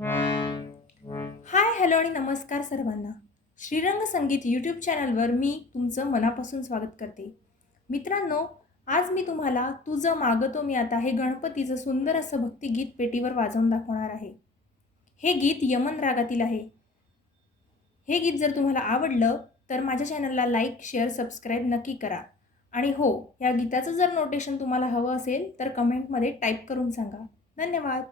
Hi hello आणि नमस्कार सर्वांना. श्रीरंग संगीत यूट्यूब चॅनलवर मी तुमचं मनापासून स्वागत करते. मित्रांनो आज मी तुम्हाला तुझं मागतो मी आता हे गणपतीचं सुंदर असं भक्तिगीत पेटीवर वाजवून दाखवणार आहे. हे गीत यमन रागातील आहे. हे गीत जर तुम्हाला आवडलं तर माझ्या चॅनलला लाईक शेअर सबस्क्राईब नक्की करा. आणि हो या गीताचं जर नोटेशन तुम्हाला हवं असेल तर कमेंटमध्ये टाईप करून सांगा. धन्यवाद.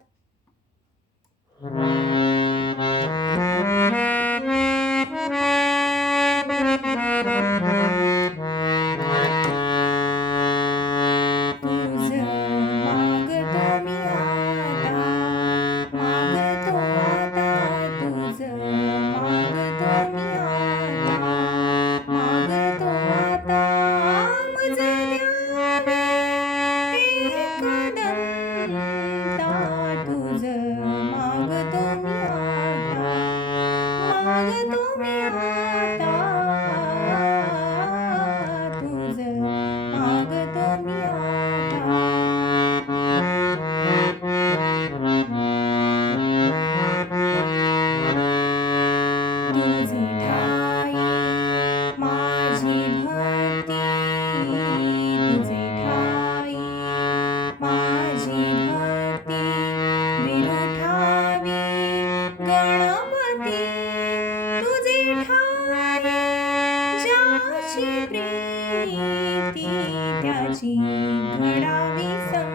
मागतो त्याची घडावी सं